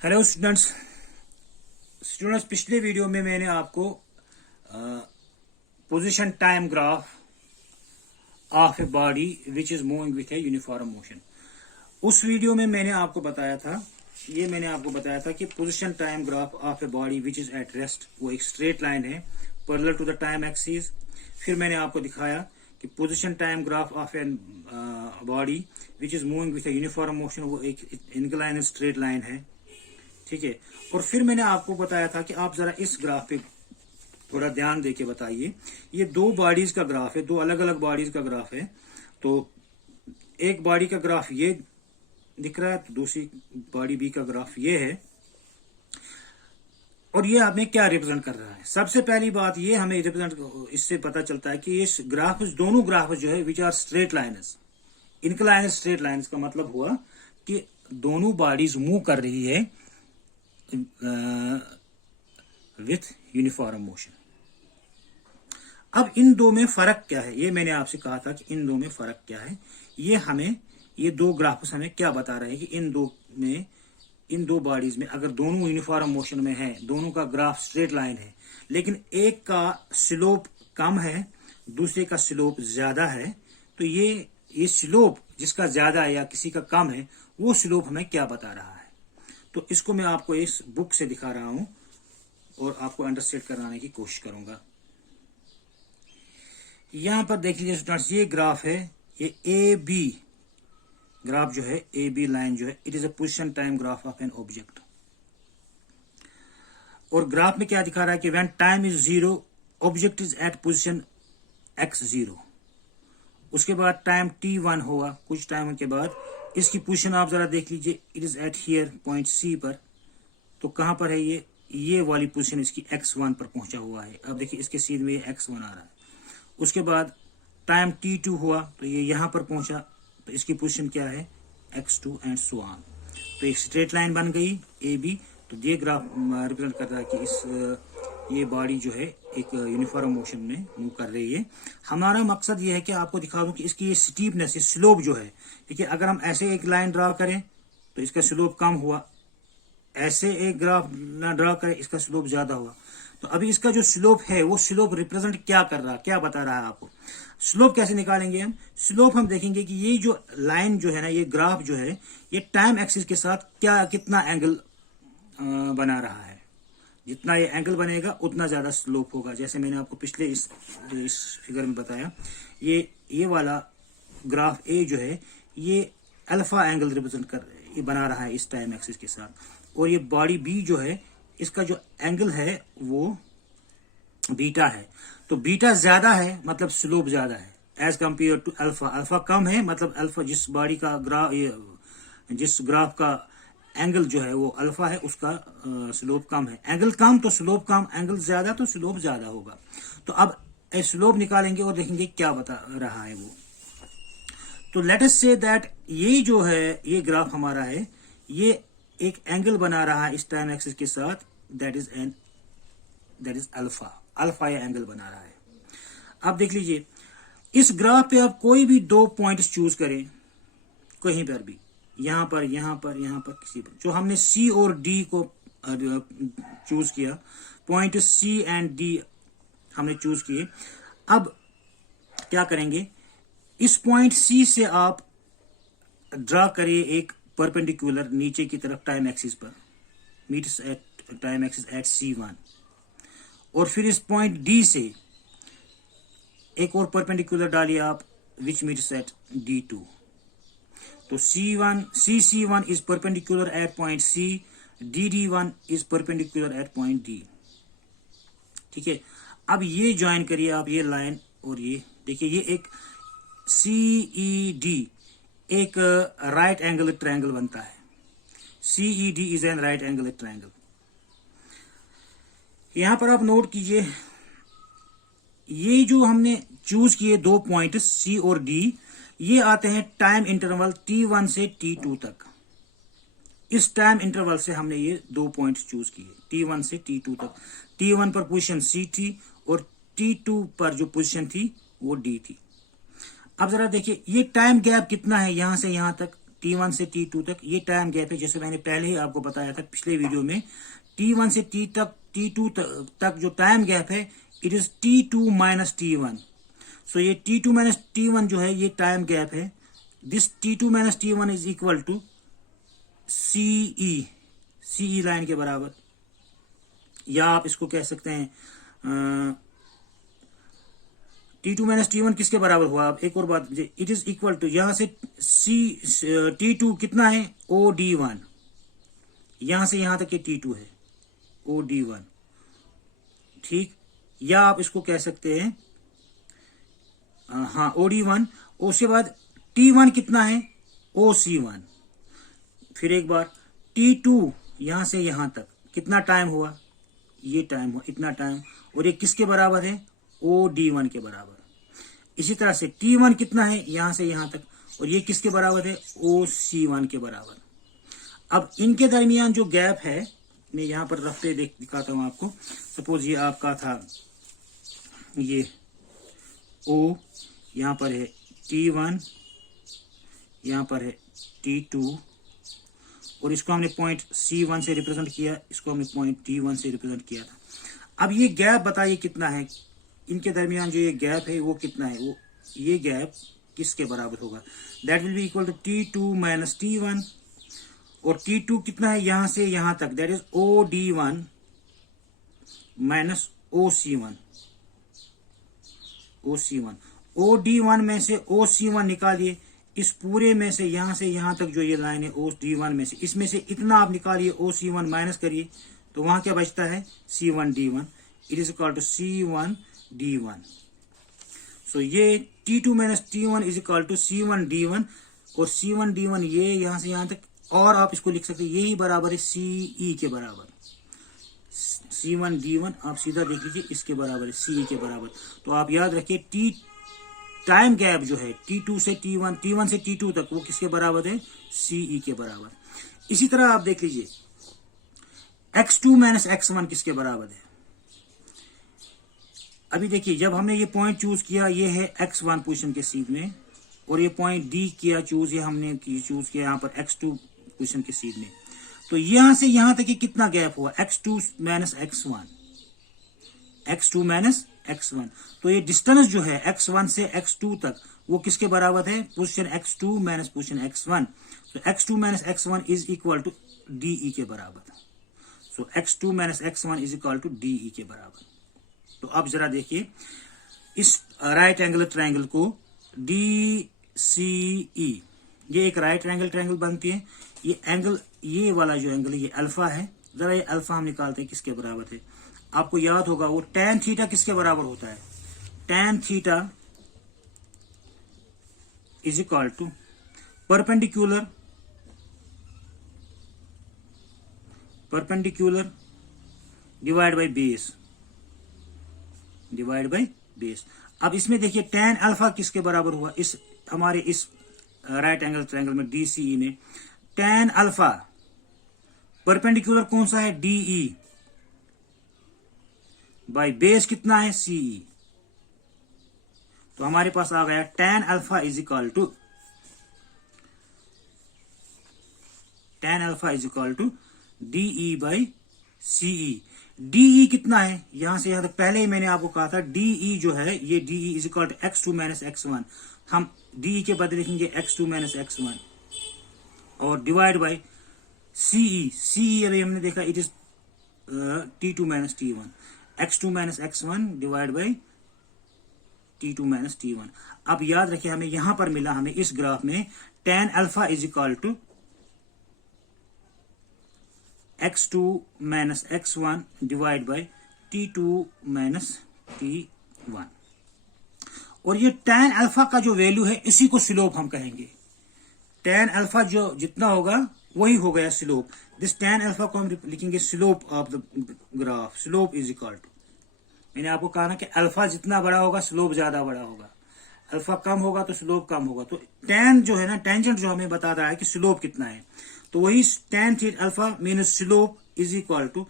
Hello students पिछले video में मैंने आपको position time graph of a body which is moving with a uniform motion. उस video में मैंने आपको बताया था कि position time graph of a body which is at rest वो एक स्ट्रेट लाइन है parallel to the time axis. फिर मैंने आपको दिखाया कि position time graph of a body which is moving with a uniform motion वो एक इंक्लाइंड स्ट्रेट लाइन है, ठीक है। और फिर मैंने आपको बताया था कि आप जरा इस ग्राफ पे थोड़ा ध्यान देके बताइए। ये दो बॉडीज का ग्राफ है, दो अलग अलग बॉडीज का ग्राफ है। तो एक बॉडी का ग्राफ ये दिख रहा है, तो दूसरी बॉडी बी का ग्राफ ये है। और ये हमें क्या रिप्रेजेंट कर रहा है? सबसे पहली बात ये हमें रिप्रेजेंट इससे पता चलता है कि इस ग्राफ दोनों ग्राफ जो है which are straight lines, inclined straight lines का मतलब हुआ कि दोनों बॉडीज मूव कर रही है विथ यूनिफॉर्म मोशन। अब इन दो में फर्क क्या है, ये मैंने आपसे कहा था कि इन दो में फर्क क्या है। ये दो ग्राफ्स हमें क्या बता रहे हैं कि इन दो बॉडीज में अगर दोनों यूनिफॉर्म मोशन में है, दोनों का ग्राफ स्ट्रेट लाइन है, लेकिन एक का स्लोप कम है दूसरे का स्लोप ज्यादा है, तो ये स्लोप जिसका ज्यादा है या किसी का कम है वो स्लोप हमें क्या बता रहा है। तो इसको मैं आपको इस बुक से दिखा रहा हूं और आपको अंडरस्टैंड कराने की कोशिश करूंगा। यहां पर देख लीजिए स्टूडेंट्स, ये ग्राफ है, ये ए बी ग्राफ जो है, ए बी लाइन जो है, it is a position time graph of an object. और ग्राफ में क्या दिखा रहा है कि when time is 0 object is at position x0। उसके बाद टाइम t1 होगा, कुछ टाइम के बाद इसकी पोजीशन आप जरा देख लीजिए, it is at here point C पर। तो कहां पर है ये वाली पोजीशन इसकी x1 पर पहुंचा हुआ है। अब देखिए इसके सीध में ये x1 आ रहा है। उसके बाद टाइम t2 हुआ तो ये यहां पर पहुंचा, तो इसकी पोजीशन क्या है x2 एंड सो ऑन। तो एक स्ट्रेट लाइन बन गई ए बी। तो ये ग्राफ रिप्रेजेंट कर रहा है कि ये बॉडी जो है एक यूनिफॉर्म मोशन में मूव कर रही है। हमारा मकसद ये है कि आपको दिखा दूं कि इसकी ये स्टीपनेस, ये स्लोप जो है, देखिए अगर हम ऐसे एक लाइन ड्रा करें तो इसका स्लोप कम हुआ, ऐसे एक ग्राफ ड्रा करें इसका स्लोप ज्यादा हुआ। तो अभी इसका जो स्लोप है वो स्लोप रिप्रेजेंट क्या कर रहा है, क्या बता रहा है आपको। स्लोप कैसे निकालेंगे हम? स्लोप हम देखेंगे कि ये जो लाइन जो है ना, ये ग्राफ जो है, ये टाइम एक्सिस के साथ कितना एंगल बना रहा है। जितना ये एंगल बनेगा उतना ज्यादा स्लोप होगा। जैसे मैंने आपको पिछले इस फिगर में बताया, ये वाला ग्राफ ए जो है ये अल्फा एंगल रिप्रेजेंट कर ये बना रहा है इस टाइम एक्सिस के साथ। और ये बॉडी बी जो है इसका जो एंगल है वो बीटा है। तो बीटा ज्यादा है मतलब स्लोप ज्यादा है as compare to alpha. Alpha कम है मतलब अल्फा जिस बॉडी का जिस ग्राफ का एंगल जो है वो अल्फा है उसका स्लोप कम है। एंगल कम तो स्लोप कम, एंगल ज्यादा तो स्लोप ज्यादा होगा। तो अब स्लोप निकालेंगे और देखेंगे क्या बता रहा है वो। तो लेट अस से दैट ये जो है ये ग्राफ हमारा है, ये एक एंगल बना रहा है इस टाइम एक्सिस के साथ, दैट इज अल्फा ये एंगल बना रहा है। अब देख लीजिए इस ग्राफ पे आप कोई भी दो पॉइंट्स चूज करें, कहीं पर भी, यहां पर किसी पर, जो हमने सी और डी को चूज किया, पॉइंट सी एंड डी हमने चूज किए। अब क्या करेंगे, इस पॉइंट सी से आप ड्रा करिए एक परपेंडिकुलर नीचे की तरफ टाइम एक्सिस पर, meets at time axis at C1। और फिर इस पॉइंट डी से एक और परपेंडिकुलर डालिए आप विच मीट्स एट D2। तो CC1 is perpendicular at point C, DD1 is perpendicular at point D। ठीक है, अब ये ज्वाइन करिए आप ये लाइन और ये देखिए, ये एक CED एक राइट एंगल ट्रायंगल बनता है। CED is an right angle triangle. यहां पर आप नोट कीजिए, ये जो हमने चूज किए दो पॉइंट C और D, ये आते हैं टाइम इंटरवल T1 से T2 तक। इस टाइम इंटरवल से हमने ये दो पॉइंट्स चूज किए T1 से T2 तक। T1 पर पोजीशन C थी और T2 पर जो पोजीशन थी वो D थी। अब जरा देखिए ये टाइम गैप कितना है यहां से यहां तक, T1 से T2 तक ये टाइम गैप है, जैसे मैंने पहले ही आपको बताया था पिछले वीडियो में। T1 से T2 तक जो टाइम गैप है, it is T2 minus T1। So ये T2 माइनस T1 जो है ये टाइम गैप है। This T2 minus T1 is equal to CE line के बराबर, या आप इसको कह सकते हैं T2 माइनस T1 किसके बराबर हुआ। अब एक और बात, इट इज इक्वल टू, यहां से T2 कितना है, OD1, यहां से यहां तक ये T2 है, OD1, ठीक। या आप इसको कह सकते हैं हाँ OD1। उसके बाद T1 कितना है, OC1। फिर एक बार T2 यहां से यहां तक कितना टाइम हुआ, ये टाइम हुआ, इतना टाइम, और ये किसके बराबर है, OD1 के बराबर। इसी तरह से T1 कितना है, यहां से यहां तक, और ये किसके बराबर है, OC1 के बराबर। अब इनके दरमियान जो गैप है, मैं यहां पर रफ पे दिखाता हूं आपको। सपोज ये आपका था ये O, यहां पर है T1, यहां पर है T2, और इसको हमने पॉइंट C1 से रिप्रेजेंट किया, इसको हमने पॉइंट T1 से रिप्रेजेंट किया था। अब ये गैप बताइए कितना है, इनके दरमियान जो ये गैप है वो कितना है, वो ये गैप किसके बराबर होगा, that will be equal to T2 minus T1। और T2 कितना है, यहां से यहां तक, that is OD1 minus OC1। OD1 में से OC1 निकालिए, इस पूरे में से यहां तक जो ये लाइन है OD1 में से, इसमें से इतना आप निकालिए, OC1 माइनस करिए, तो वहां क्या बचता है, C1D1। It is equal to C1D1। So ये T2 minus T1 is equal to C1D1, और C1D1 ये यहां से यहां तक, और आप इसको लिख सकते हैं यही बराबर है CE के बराबर। C1D1 आप सीधा देख लीजिए, इसके बराबर है CE के बराबर। तो आप याद रखिए टाइम गैप जो है T2 से T1, T1 से T2 तक, वो किसके बराबर है, CE के बराबर। इसी तरह आप देख लीजिए X2 माइनस X1 किसके बराबर है। अभी देखिए, जब हमने ये पॉइंट चूज किया, ये है X1 पोजीशन के सीध में, और ये पॉइंट D किया चूज, ये हमने चूज किया यहाँ पर X2 पोजीशन के सीध में। तो यहां से यहां तक ये कितना गैप हुआ, X2 minus X1, X2 minus X1। तो ये डिस्टेंस जो है X1 से X2 तक, वो किसके बराबर है, position X2 minus position X1। तो X2 minus X1 is equal to DE के बराबर। सो X2 minus X1 is equal to DE के बराबर। तो अब जरा देखिए इस राइट एंगल ट्रायंगल को DCE, ये एक राइट एंगल ट्रायंगल बनती है। ये एंगल, ये वाला जो एंगल है ये अल्फा है। जरा ये अल्फा हम निकालते हैं किसके बराबर है। आपको याद होगा वो tan थीटा किसके बराबर होता है, tan theta is equal to perpendicular divide by base. अब इसमें देखिए tan अल्फा किसके बराबर हुआ, इस हमारे इस राइट एंगल ट्रायंगल में DCE में tan अल्फा परपेंडिकुलर कौन सा है, DE, बाय बेस कितना है, CE। तो हमारे पास आ गया tan alpha is equal to DE by CE। DE कितना है, यहां से यहां तक पहले ही मैंने आपको कहा था, DE जो है ये DE is equal to X2 minus X1। हम DE के बदले लिखेंगे X2 माइनस X1, और डिवाइड बाई CE अभी हमने देखा it is T2 minus T1, X2 minus X1 divide by T2 minus T1। अब याद रखिए हमें यहां पर मिला, हमें इस ग्राफ में tan alpha is equal to X2 minus X1 divide by T2 minus T1। और ये tan अल्फा का जो वैल्यू है इसी को स्लोप हम कहेंगे। tan अल्फा जो जितना होगा वही हो गया स्लोप। दिस tan अल्फा को हम लिखेंगे slope of the graph. Slope is equal to, मैंने आपको कहा ना कि अल्फा जितना बड़ा होगा स्लोप ज्यादा बड़ा होगा, अल्फा कम होगा तो स्लोप कम होगा। तो tan जो है ना, टेंजेंट जो हमें बता रहा है कि स्लोप कितना है, तो वही tan theta alpha means slope is equal to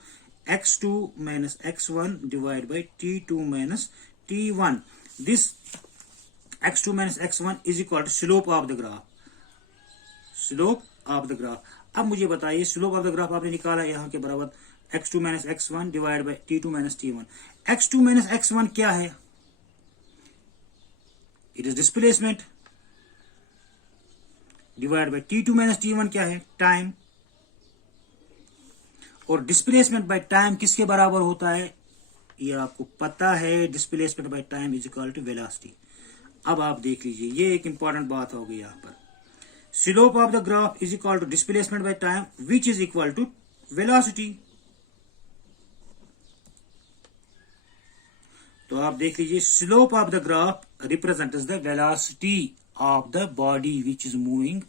X2 minus X1 divide by T2 minus T1। This X2 minus X1 is equal to slope of the graph. Slope of the graph. अब मुझे बताइए slope of the graph आपने निकाला यहाँ के बराबर x2 minus x1 divide by t2 minus t1। x2 minus x1 क्या है? It is displacement divide by t2 minus t1 क्या है? टाइम। और डिस्प्लेसमेंट बाय टाइम किसके बराबर होता है? ये आपको पता है, displacement by time is equal to velocity. अब आप देख लीजिए, ये एक इंपॉर्टेंट बात हो गई यहाँ पर। Slope of the graph is equal to displacement by time which is equal to velocity. तो आप देख लीजिए, slope of the graph represents the velocity of the body which is moving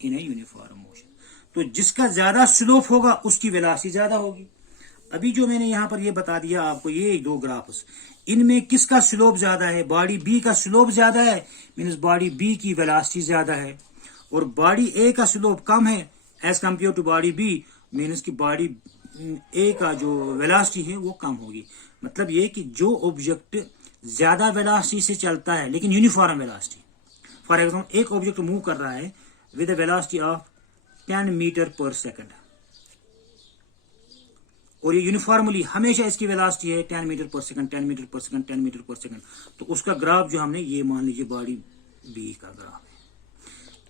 in a uniform motion. तो जिसका ज्यादा slope होगा उसकी velocity ज्यादा होगी। अभी जो मैंने यहां पर ये बता दिया आपको, ये दो ग्राफ्स, इनमें किसका स्लोप ज्यादा है? बॉडी बी का स्लोप ज्यादा है, मीन्स बॉडी बी की वेलोसिटी ज्यादा है। और बॉडी ए का स्लोप कम है as compare to body B, means की बॉडी ए का जो वेलोसिटी है वो कम होगी। मतलब ये कि जो ऑब्जेक्ट ज्यादा वेलोसिटी से चलता है लेकिन यूनिफॉर्म वेलोसिटी, फॉर एग्जाम्पल एक ऑब्जेक्ट मूव कर रहा है with a velocity of 10 metre per second, और ये यूनिफॉर्मली हमेशा इसकी वेलोसिटी है 10 metre per second, 10 metre per second, 10 metre per second. तो उसका ग्राफ जो हमने ये मान लीजिए बॉडी बी का ग्राफ है।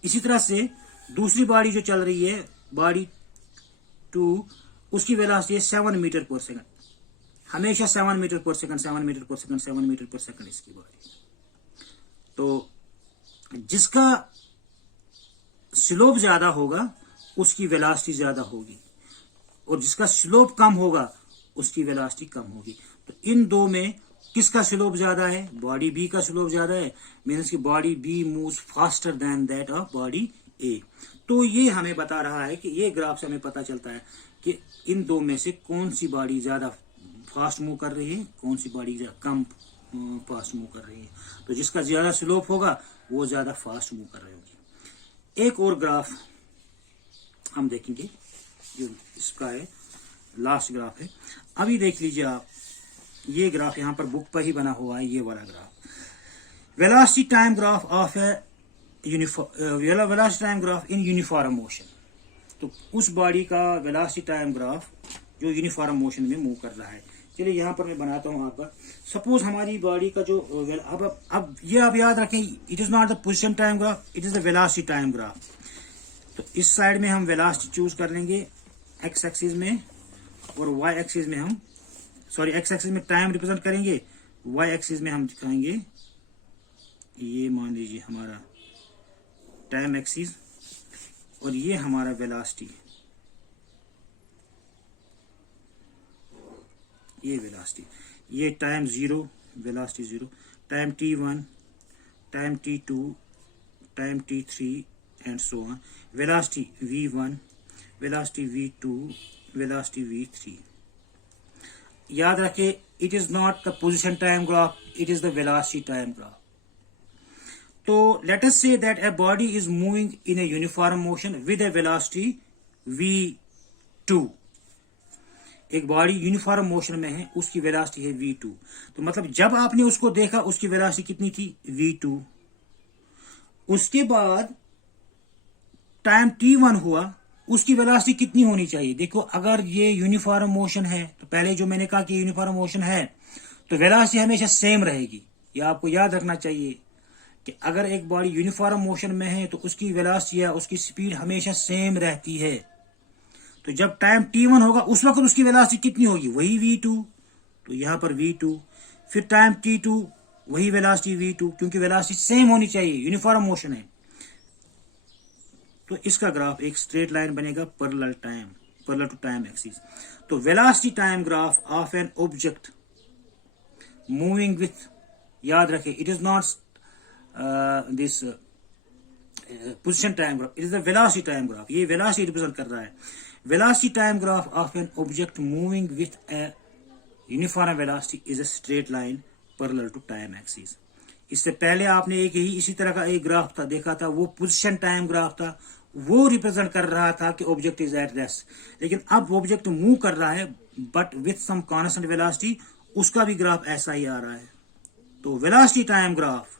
इसी तरह से दूसरी बॉडी जो चल रही है बॉडी 2, उसकी वेलोसिटी है 7 मीटर पर सेकंड, हमेशा 7 metre per second, 7 metre per second, 7 metre per second इसकी बॉडी। तो जिसका स्लोप ज्यादा होगा उसकी वेलोसिटी ज्यादा होगी, और जिसका स्लोप कम होगा उसकी वेलोसिटी कम होगी। तो इन दो में किसका स्लोप ज्यादा है? बॉडी बी का स्लोप ज्यादा है, मीन्स की body B moves faster than that of body A. तो ये हमें बता रहा है कि ये ग्राफ से हमें पता चलता है कि इन दो में से कौन सी बॉडी ज्यादा फास्ट मूव कर रही है, कौन सी बॉडी कम फास्ट मूव कर रही है। तो जिसका ज्यादा स्लोप होगा वो ज्यादा फास्ट मूव कर रही होगी। एक और ग्राफ हम देखेंगे जो इसका है, लास्ट ग्राफ है। अभी देख लीजिए आप, ये ग्राफ यहां पर बुक पर ही बना हुआ है, ये वाला graph velocity time graph of velocity time graph in uniform motion. तो उस बॉडी का वेलोसिटी टाइम ग्राफ जो यूनिफॉर्म मोशन में मूव कर रहा है। चलिए यहां पर मैं बनाता हूं आप पर। सपोज हमारी बॉडी का जो अब ये आप याद रखें, it is not the position time graph, it is the velocity time graph. तो इस साइड में हम वेलोसिटी चूज कर लेंगे एक्स एक्सिस में, और वाई एक्सिस में हम एक्स एक्सिस में टाइम रिप्रेजेंट करेंगे, वाई एक्सिस में हम दिखाएंगे, ये मान लीजिए हमारा टाइम एक्सिस, और ये हमारा वेलोसिटी, ये वेलोसिटी, ये time 0, velocity 0, time t1, time t2, time t3 and so on, velocity v1, velocity v2, velocity v3। याद रखें, it is not the position time graph, it is the velocity time graph. तो let us say that a body is moving in a uniform motion with a velocity v2। एक body uniform motion में है, उसकी velocity है v2। तो मतलब जब आपने उसको देखा उसकी वेलोसिटी कितनी थी? v2। उसके बाद टाइम t1 हुआ, उसकी वेलोसिटी कितनी होनी चाहिए? देखो, अगर ये यूनिफॉर्म मोशन है, तो पहले जो मैंने कहा कि यूनिफॉर्म मोशन है तो वेलोसिटी हमेशा सेम रहेगी। ये आपको याद रखना चाहिए कि अगर एक बॉडी यूनिफॉर्म मोशन में है तो उसकी वेलोसिटी या उसकी स्पीड हमेशा सेम रहती है। तो जब टाइम t1 होगा उस वक्त उसकी वेलोसिटी कितनी होगी? वही v2। तो यहां पर v2, फिर टाइम t2 वही वेलोसिटी v2, क्योंकि वेलोसिटी सेम होनी चाहिए, यूनिफॉर्म मोशन है। तो इसका ग्राफ एक स्ट्रेट लाइन बनेगा पैरेलल टू टाइम एक्सिस। तो velocity time graph of an object moving with, याद रखें, it is not this position time graph, it is the velocity time graph. ये वेलोसिटी रिप्रेजेंट कर रहा है। Velocity time graph of an object moving with a uniform velocity is a straight line parallel to time axis. इससे पहले आपने एक ही इसी तरह का एक ग्राफ था देखा था, वो पोजीशन टाइम ग्राफ था, वो रिप्रेजेंट कर रहा था कि ऑब्जेक्ट इज एट रेस्ट। लेकिन अब ऑब्जेक्ट मूव कर रहा है but with some constant velocity, उसका भी ग्राफ ऐसा ही आ रहा है। तो velocity time graph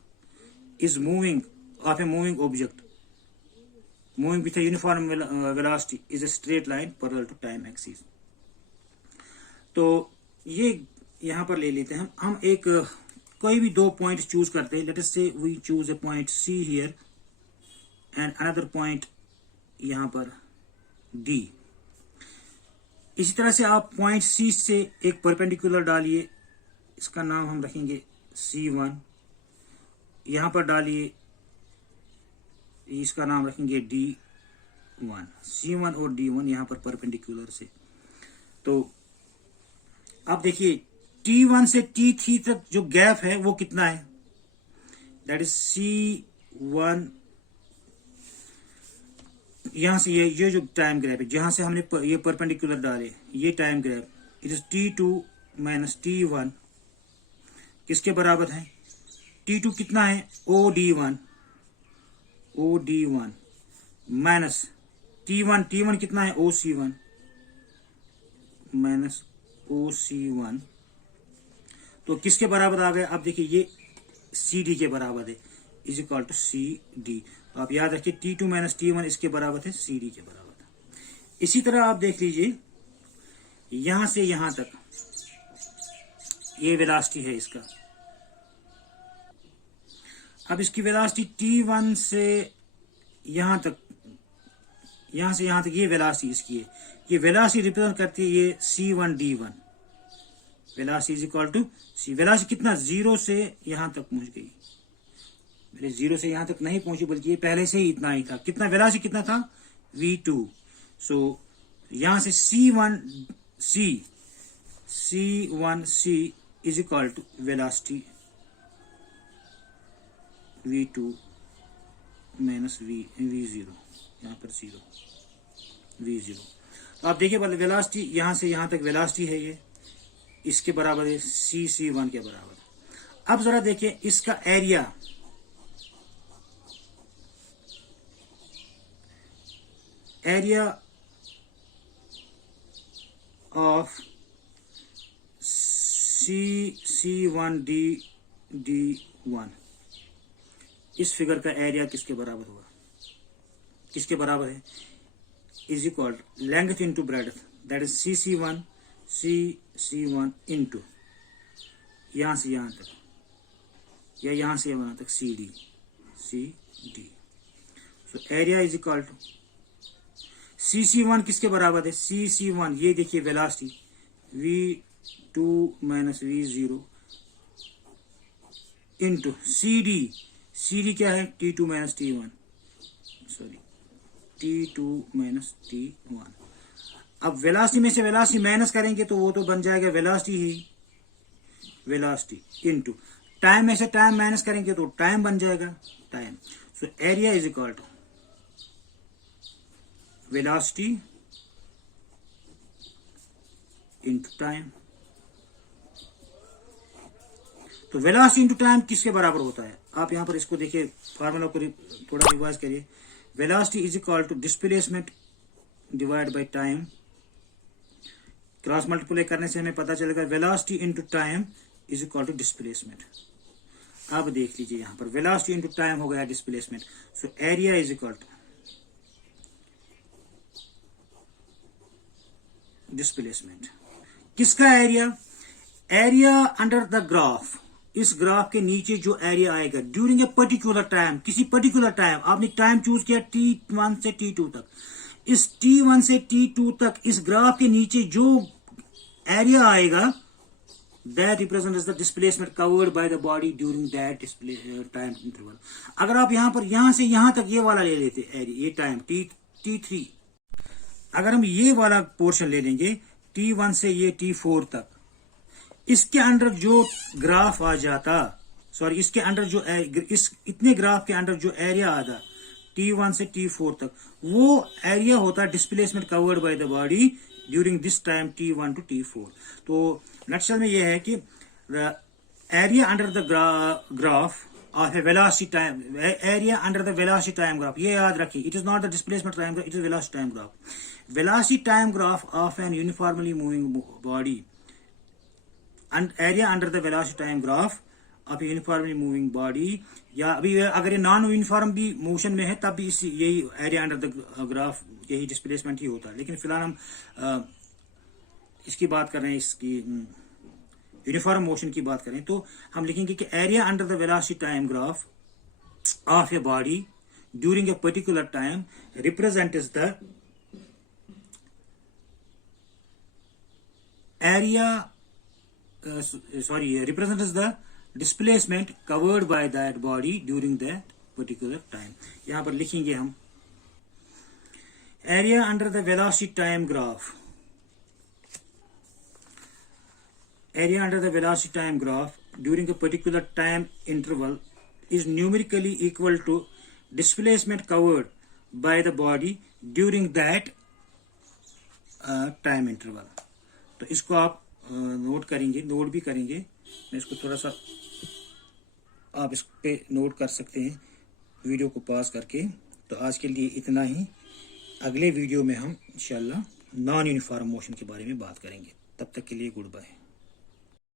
is moving of a moving object moving with a uniform velocity is a straight line parallel to time axis. तो ये यहाँ पर ले लेते हैं हम एक कोई भी दो पॉइंट चूज करते हैं. Let us say we choose a point C here and another point यहाँ पर डी. इसी तरह से आप पॉइंट सी से एक परपेंडिकुलर डालिए, इसका नाम हम रखेंगे C1. यहां पर डालिए, इसका नाम रखेंगे D1. C1 और D1 यहां पर परपेंडिकुलर से. तो अब देखिए T1 से T3 तक जो गैप है वो कितना है, दैट इज C1. यहां से ये जो टाइम ग्राफ है जहां से हमने ये परपेंडिकुलर डाले, ये time graph it is T2 minus T1 किसके बराबर है. T2 कितना है, OD1 माइनस T1 कितना है, OC1 माइनस OC1. तो किसके बराबर आ गया. अब देखिए ये CD के बराबर है, इज इक्वल टू CD. आप याद रखिए T2 माइनस T1 इसके बराबर है, CD के बराबर है. इसी तरह आप देख लीजिए यहां से यहां तक ये वेलोसिटी है इसका. अब इसकी वेलोसिटी T1 से यहां तक, यहां से यहां तक ये वेलोसिटी इसकी है. ये वेलोसिटी रिप्रेजेंट करती है ये C1D1. Velocity is equal to C. Velocity कितना, 0 से यहां तक पहुंच गई. मेरे 0 से यहां तक नहीं पहुंची बल्कि ये पहले से ही इतना ही था. कितना वेलोसिटी कितना था, V2. सो यहां से C1C is equal to velocity V2 minus V0. यहां पर 0 V0. तो आप देखिए वेलोसिटी यहां से यहां तक वेलोसिटी है, ये इसके बराबर है, C1 के बराबर. अब जरा देखिए इसका एरिया, एरिया ऑफ C1D1, इस फिगर का एरिया किसके बराबर होगा, किसके बराबर है, is equal length into breadth, that is C1 into यहां से यहां तक या यहां से यहां तक CD. So area is equal to CC1 किसके बराबर है, CC1 ये देखिए velocity V2 minus V0 into CD क्या है, T2 minus T1, sorry T2 minus T1. अब वेलोसिटी में से वेलोसिटी माइनस करेंगे तो वो तो बन जाएगा वेलोसिटी इंटू टाइम में से टाइम माइनस करेंगे तो टाइम बन जाएगा time. So area is equal to velocity into time. तो वेलोसिटी इंटू टाइम किसके बराबर होता है, आप यहां पर इसको देखिए, फार्मूला को थोड़ा रिवाइज करिए. Velocity is equal to displacement divide by time. Cross multiply करने से हमें पता चलेगा velocity into time is equal to displacement. अब देख लीजिए यहां पर वेलोसिटी इंटू टाइम हो गया displacement. So area is equal to displacement. किसका area, area under the graph. इस ग्राफ के नीचे जो एरिया आएगा ड्यूरिंग ए पर्टिकुलर टाइम, किसी पर्टिकुलर टाइम आपने टाइम चूज किया T1 से T2 तक, इस T1 से T2 तक इस ग्राफ के नीचे जो एरिया आएगा that represents the displacement covered by the body during that time interval. अगर आप यहां पर यहां से यहां तक ये वाला ले लेते एरिया, ये टाइम T3, अगर हम ये वाला पोर्शन ले लेंगे T1 से ये T4 तक, इसके अंडर जो ग्राफ आ जाता, सॉरी इसके अंडर जो इस इतने ग्राफ के अंडर जो एरिया आता T1 से T4 तक, वो एरिया होता displacement covered by the body during this time T1 to T4. तो नक्शल में यह है कि area under the graph of a velocity time, area under the velocity time graph, ये याद रखिए, it is not the displacement time graph, it is velocity time graph. Velocity time graph of an uniformly moving body and area under the velocity time graph आप uniformly moving body, या अभी अगर ये non uniform भी motion में है तब भी इस यही एरिया अंडर द ग्राफ यही डिस्प्लेसमेंट ही होता है। लेकिन फिलहाल हम इसकी बात कर रहे हैं, इसकी यूनिफॉर्म मोशन की बात करें तो हम लिखेंगे कि area under the velocity time graph of a body during a particular time represents the area represents the displacement covered by that body during that particular time। यहां पर लिखेंगे हम area under the velocity time graph, area under the velocity time graph during a particular time interval is numerically equal to displacement covered by the body during that time interval। तो इसको आप note भी करेंगे। मैं इसको थोड़ा सा आप इस पे नोट कर सकते हैं वीडियो को पॉज करके। तो आज के लिए इतना ही। अगले वीडियो में हम इंशाल्लाह नॉन यूनिफॉर्म मोशन के बारे में बात करेंगे। तब तक के लिए गुड बाय।